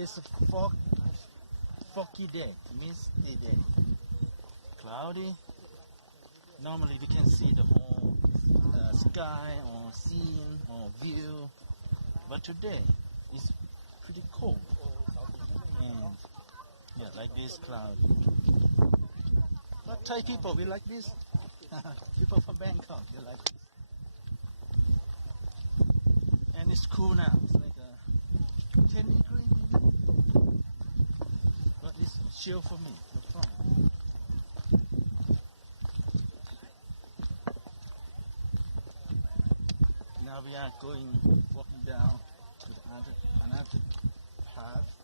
It's a foggy day, misty day. Cloudy. Normally we can see the whole sky or scene or view, but today it's pretty cold. And yeah, like this cloudy. But Thai people, we like this. People from Bangkok, they like this. And it's cool now. It's like 10 degrees. But it's chill for me. No problem. Now we are walking down to another path.